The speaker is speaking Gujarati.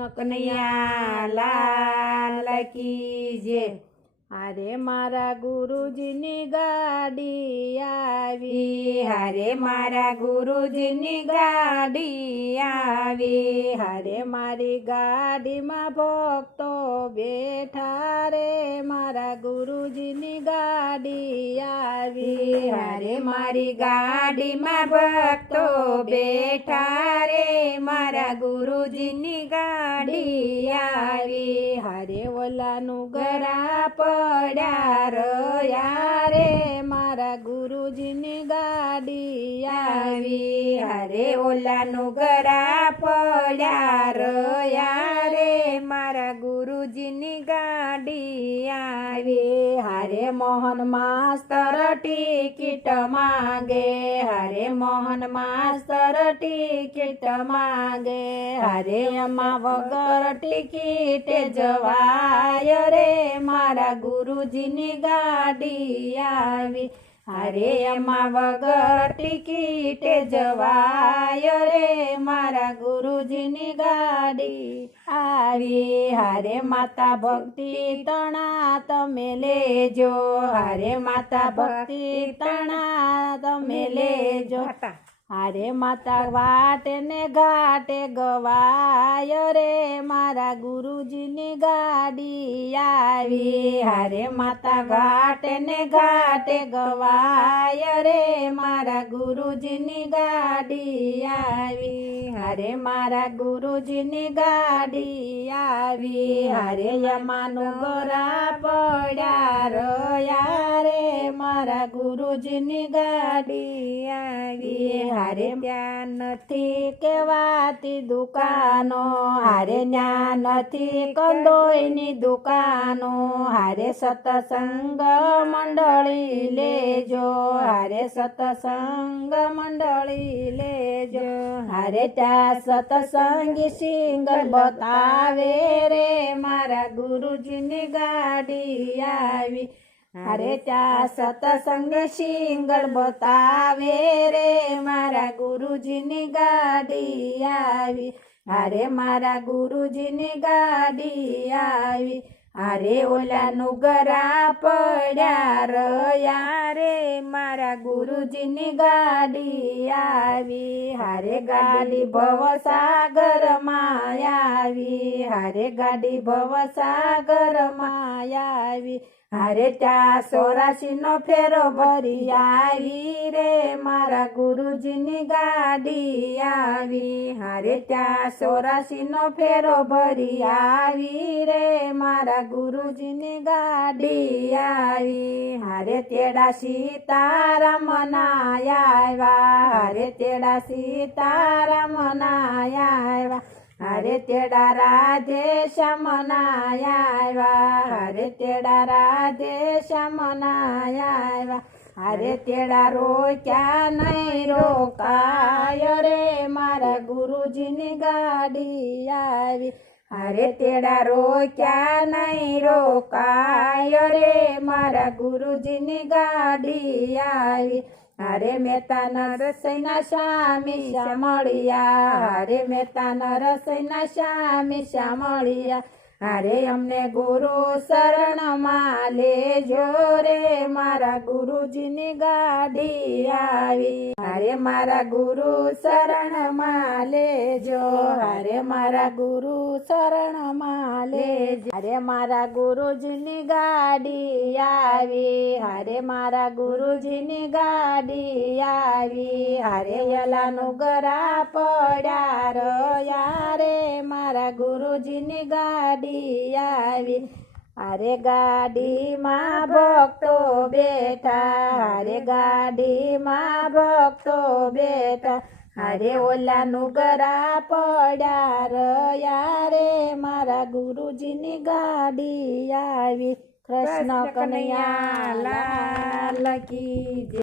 કૃષ્ણ કનૈયા લાલ કી જય। હારે મારા ગુરુજીની ગાડી આવી, હારે મારા ગુરુજીની ગાડી આવી, હારે મારી ગાડીમાં ભક્તો બેઠા રે, મારા ગુરુજીની ગાડી આવી, હારે મારી ગાડીમાં ભક્તો બેઠા રે, મારા ગુરુજીની ગાડી આવી, હારે ઓલાનું ગરા પડ્યા રહ્યા રે, મારા ગુરુજીની ગાડી આવી, હારે ઓલાનું ગરા પડ્યા રહ્યા રે, મારા ગુરુજીની ગાડી આવી, હારે મોહન માસ્તર ટિકિટ માંગે, હારે મોહન માસ્તર ટિકિટ માંગે, હારે એમાં વગર ટિકિટે જવાય રે, મારા ગુરુજીની ગાડી આવી, હારે એમાં વગર ટિકિટે જવાય રે, મારા ગુરુજીની ગાડી આવી, હારે માતા ભક્તિ તણા તમે લેજો, હારે માતા ભક્તિ તણા તમે લેજો, હારે માતા વાટે ને ઘાટે ગવાય રે, મારા ગુરુજીની ગાડી આવી, હારે માતા ઘાટે ને ઘાટે ગવાય રે, મારા ગુરુજીની ગાડી આવી, હારે મારા ગુરુજીની ગાડી આવી, હારે યમાનું ગરા પડ્યા રહ્યા રે, મારા ગુરુજીની ગાડી આવી, હારે ત્યાં નથી કેવાતી દુકાનો, હારે ન્યા નથી કંદોઈની દુકાનો, હારે સત્સંગ મંડળી લેજો, હારે સત્સંગ મંડળી લેજો, હારે ત્યાં સત્સંગી સિંગલ બતાવે રે, મારા ગુરુજીની ગાડી આવી, હારે ત્યાં સત્સંગ સિંગલ બતાવે રે, મારા ગુરુજીની ગાડી આવી, હારે મારા ગુરુજીની ગાડી આવી, હારે ઓલાનું ગરા પડ્યા રહ્યા રે, મારા ગુરુજીની ગાડી આવી, હારે ગાડી ભવસાગરમાં આવી, હારે ગાડી ભવસાગરમાં આવી, હારે ત્યાં 84નો ફેરો ભરી આવી રે, મારા ગુરુજીની ગાડી આવી, હારે ત્યાં 84નો ફેરો ભરી આવી રે, મારા ગુરુજીની ગાડી આવી, હારે તેડા સીતારામ ના આવ્યા, હારે તેડા સીતારામ ના આવ્યા, હારે તેડા રાધે શ્યામ ના આવ્યા, હારે તેડા રાધે શ્યામ ના આવ્યા, હારે તેડા રોક્યા નહીં રોકાય રે, મારા ગુરુજીની ગાડી આવી, હારે તેડા રોક્યા નહીં રોકાય રે, મારા ગુરુજીની ગાડી આવી, હારે મહેતા નરસૈના સ્વામી શ્યામળિયા, હારે મહેતા નરસૈના સ્વામી શ્યામળિયા, હારે અમને ગુરુ શરણમાં લેજો રે, મારા ગુરુજીની ગાડી આવી, હારે મારા ગુરુ શરણમાં લેજો, હારે મારા ગુરુ શરણમાં લેજો, હારે મારા ગુરુજીની ગાડી આવી, હારે મારા ગુરુજીની ગાડી આવી, હારે યલાનું ગરા પડ્યા રહ્યા રે, મારા ગુરુજીની ગાડી આવી, હારે ગાડીમાં ભક્તો બેઠા, હારે ગાડીમાં ભક્તો બેઠા, હારે ઓલાનું ગરા પડ્યા રહ્યા રે, મારા ગુરુજીની ગાડી આવી, કૃષ્ણ કનૈયા લાલ કી જય।